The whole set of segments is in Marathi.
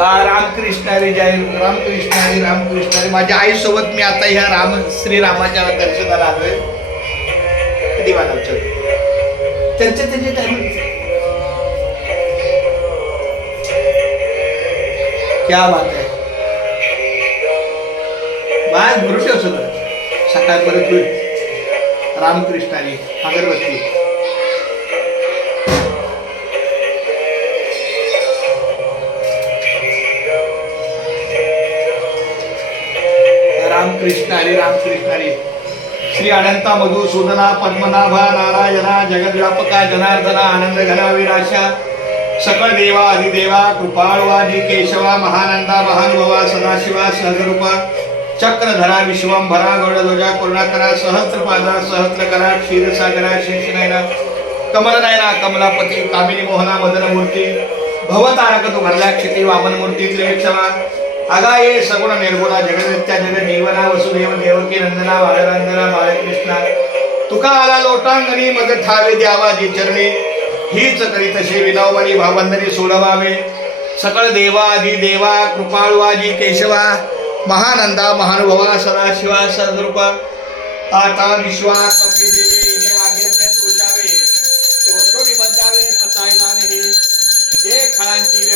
रामकृष्ण हरी जय रामकृष्ण हरी रामकृष्ण हरी. माझ्या आईसोबत मी आता ह्या राम श्रीरामाच्या दर्शनाला आलोय कधी मला त्यांचे त्यांचे टायमिंग क्या बात आहे. बाय भरू सगळं सकाळपर्यंत होईल. रामकृष्ण अगरबत्ती. रामकृष्ण हरी रामकृष्ण हरी. श्री अनंता मधुसूदना पद्मनाभा नारायणा जगद्व्यापका जनार्दना आनंद घना विनाशा सकळ देवा अधिदेवा कृपाळवादी केशवा महानंदा महानुभवा सदाशिवा सहजरूपा चक्रधरा विश्वंभरा गौडध्वजा करुणाकरा सहस्त्रपादा सहस्त्रकरा क्षीरसागरा शेषनयना कमलनयना कमलापती कामिनी मोहना मदनमूर्ती भवतारक तू भरल्या क्षिती वामनमूर्ती त्रिवेक्षवा त्रिवेक्षमा ये सगुण निर्गुणा जगनित्या जग जीवना वसुदेव देवकी नंदना बाळरंजना बाळकृष्णा. तुका आला लोटांगणी मग ठावे द्यावा जी चरणी. हीच करीत तशी विनवमणी भावंदरी सोडवावे. सकळ देवा आदी देवा कृपाळवाजी केशवा. महानंदा महानुभवा सदाशिवा सदरूपा आता विश्वास पती देवे इने वागेत्य तोषावे तोषोडी बंधावे पताय हे जे खळांची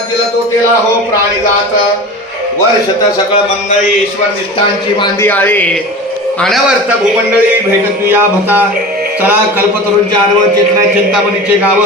जोझे तो केला. हो प्राणी जात वर्षत सकळ मंगळी ईश्वर निष्ठांची मांदी आळी अनवर्त भूमंडळी भेटत या भता. चला कल्पतरूंच्या आडवं चेतना चिंतामणीचे गाव.